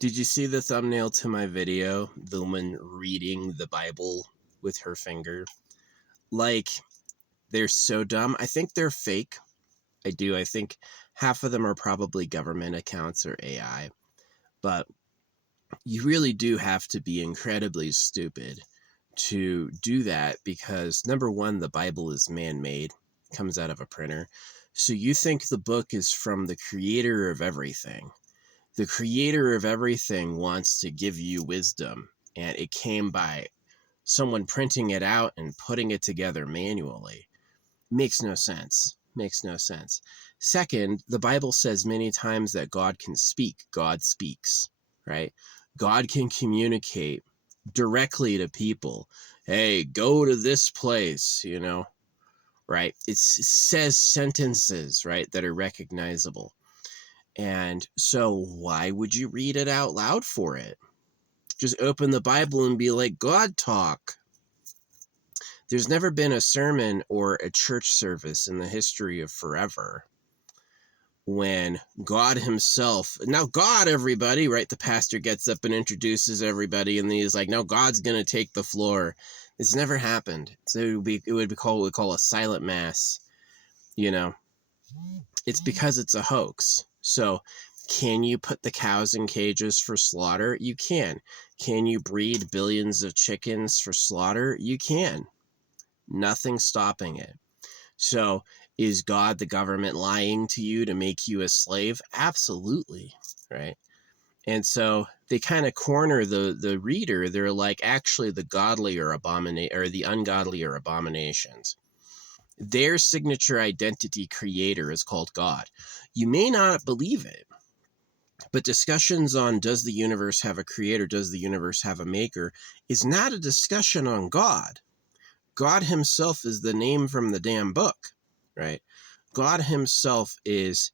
Did you see the thumbnail to my video? The woman reading the Bible with her finger. Like, they're so dumb. I think they're fake. I do. I think half of them are probably government accounts or AI. But you really do have to be incredibly stupid to do that because, number one, the Bible is man-made, comes out of a printer. So you think the book is from the creator of everything. The creator of everything wants to give you wisdom, and it came by someone printing it out and putting it together manually. Makes no sense. Makes no sense. Second, the Bible says many times that God can speak. God speaks, right? God can communicate directly to people. Hey, go to this place, right? It says sentences, right, that are recognizable. And so why would you read it out loud for it? Just open the Bible and be like, God talk. There's never been a sermon or a church service in the history of forever when God himself, now God, everybody, right? The pastor gets up and introduces everybody and he's like, now God's going to take the floor. It's never happened. So it would be called, we call a silent mass, It's because it's a hoax. So can you put the cows in cages for slaughter? You can. Can you breed billions of chickens for slaughter? You can. Nothing's stopping it. So is God, the government, lying to you to make you a slave? Absolutely, right? And so they kind of corner the reader. They're like, actually, the godly are the ungodly are abominations. Their signature identity creator is called God. You may not believe it, but discussions on does the universe have a creator, does the universe have a maker, is not a discussion on God. God himself is the name from the damn book, right? God himself is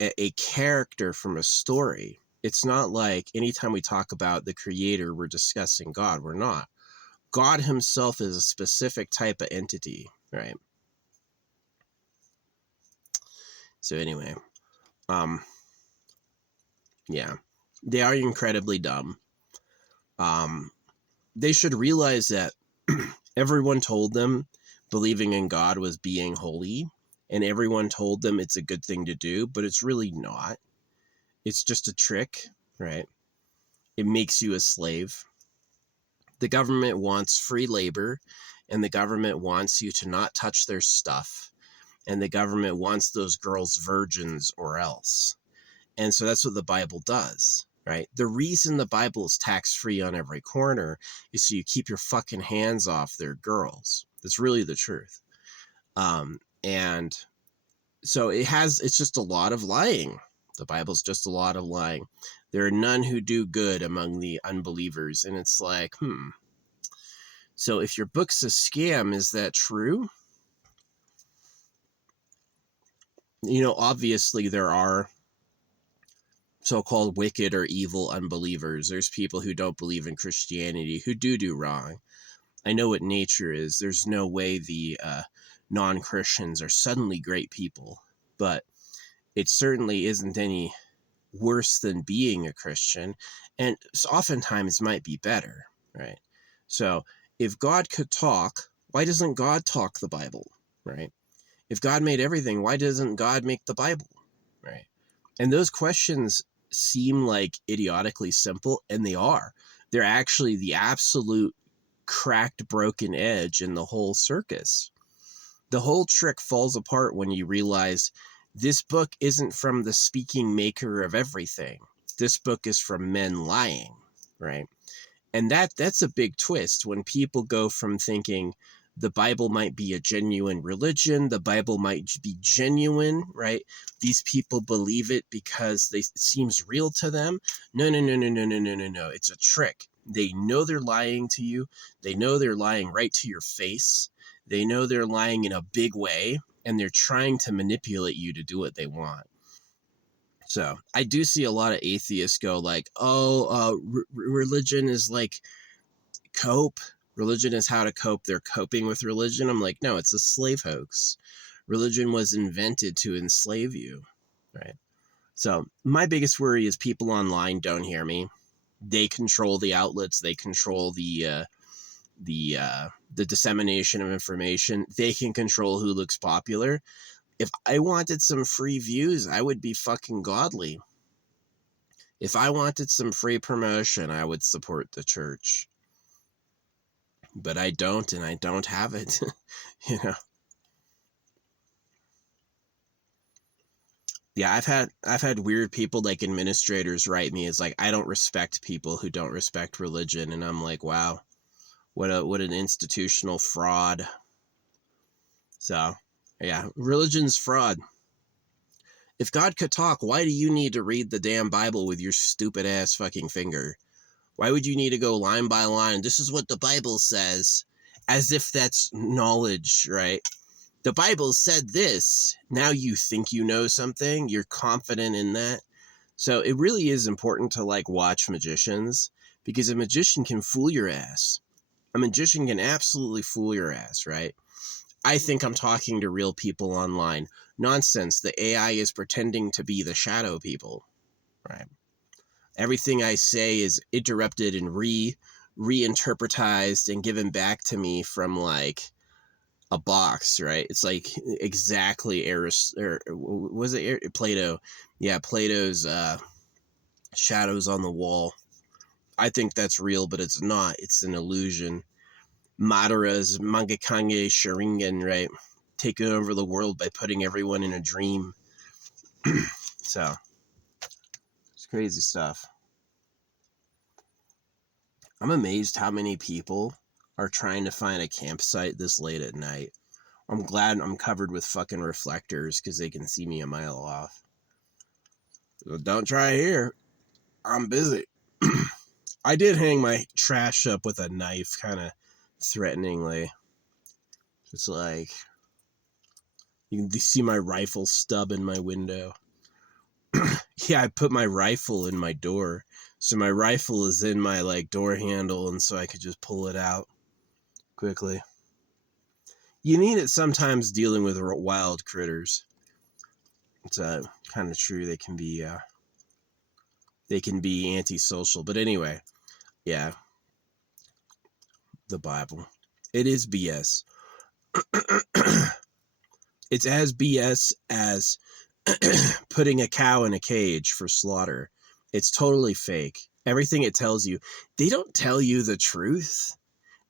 a character from a story. It's not like anytime we talk about the creator, we're discussing God. We're not. God himself is a specific type of entity, right? So anyway, yeah, they are incredibly dumb. They should realize that everyone told them believing in God was being holy, and everyone told them it's a good thing to do, but it's really not. It's just a trick, right? It makes you a slave. The government wants free labor, and the government wants you to not touch their stuff, and the government wants those girls virgins or else. And so that's what the Bible does, right? The reason the Bible is tax-free on every corner is so you keep your fucking hands off their girls. That's really the truth. And so it's just a lot of lying. The Bible's just a lot of lying. There are none who do good among the unbelievers. And it's like, So if your book's a scam, is that true? Obviously there are so-called wicked or evil unbelievers. There's people who don't believe in Christianity who do wrong. I know what nature is. There's no way the non-Christians are suddenly great people, but it certainly isn't any worse than being a Christian, and oftentimes might be better, right? So if God could talk, why doesn't God talk the Bible, right? If God made everything, why doesn't God make the Bible, right? And those questions seem like idiotically simple, and they are. They're actually the absolute cracked, broken edge in the whole circus. The whole trick falls apart when you realize this book isn't from the speaking maker of everything. This book is from men lying, right? And that's a big twist when people go from thinking the Bible might be a genuine religion, the Bible might be genuine, right? These people believe it because it seems real to them. No. It's a trick. They know they're lying to you. They know they're lying right to your face. They know they're lying in a big way, and they're trying to manipulate you to do what they want. So I do see a lot of atheists go like, religion is like cope. Religion is how to cope. They're coping with religion. I'm like, no, it's a slave hoax. Religion was invented to enslave you, right? So my biggest worry is people online don't hear me. They control the outlets. They control the dissemination of information. They can control who looks popular. If I wanted some free views, I would be fucking godly. If I wanted some free promotion, I would support the church. But I don't, and I don't have it. You know. Yeah, I've had weird people like administrators write me. It's like, I don't respect people who don't respect religion, and I'm like, wow, what an institutional fraud. So, yeah, religion's fraud. If God could talk, why do you need to read the damn Bible with your stupid ass fucking finger? Why would you need to go line by line? This is what the Bible says, as if that's knowledge, right? The Bible said this. Now you think you know something. You're confident in that. So it really is important to like watch magicians, because a magician can fool your ass. A magician can absolutely fool your ass, right? I think I'm talking to real people online. Nonsense. The AI is pretending to be the shadow people, right? Everything I say is interrupted and reinterpretized and given back to me from like a box, right? It's like exactly was it Plato? Yeah, Plato's shadows on the wall. I think that's real, but it's not. It's an illusion. Madara's Mangakange Sharingan, right? Taking over the world by putting everyone in a dream. So, it's crazy stuff. I'm amazed how many people are trying to find a campsite this late at night. I'm glad I'm covered with fucking reflectors because they can see me a mile off. So don't try here. I'm busy. I did hang my trash up with a knife kind of threateningly. It's like, you can see my rifle stub in my window. Yeah, I put my rifle in my door. So my rifle is in my like door handle, and so I could just pull it out quickly. You need it sometimes dealing with wild critters. It's kind of true. They can be antisocial. But anyway, yeah, the Bible. It is BS. It's as BS as putting a cow in a cage for slaughter. It's totally fake. Everything it tells you, they don't tell you the truth.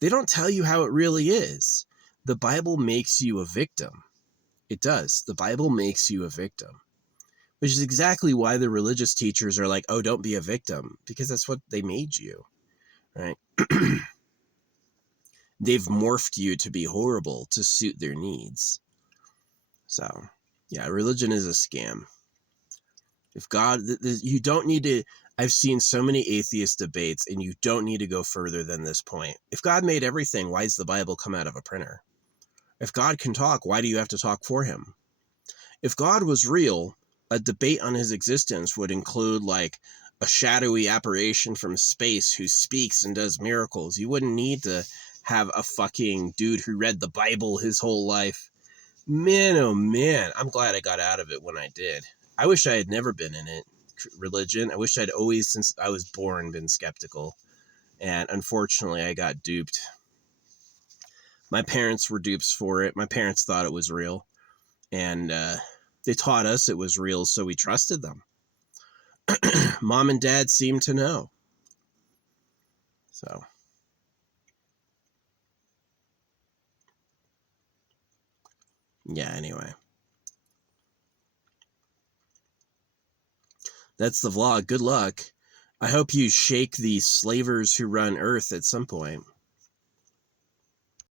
They don't tell you how it really is. The Bible makes you a victim. It does. The Bible makes you a victim, which is exactly why the religious teachers are like, oh, don't be a victim, because that's what they made you, right? They've morphed you to be horrible to suit their needs. So, yeah, religion is a scam. If God, you don't need to, I've seen so many atheist debates, and you don't need to go further than this point. If God made everything, why does the Bible come out of a printer? If God can talk, why do you have to talk for him? If God was real, a debate on his existence would include like a shadowy apparition from space who speaks and does miracles. You wouldn't need to have a fucking dude who read the Bible his whole life. Man, oh man, I'm glad I got out of it when I did. I wish I had never been in it. Religion, I wish I'd always, since I was born, been skeptical. And unfortunately, I got duped. My parents were dupes for it. My parents thought it was real. And they taught us it was real, so we trusted them. Mom and Dad seemed to know. So, yeah, anyway. That's the vlog. Good luck. I hope you shake the slavers who run Earth at some point.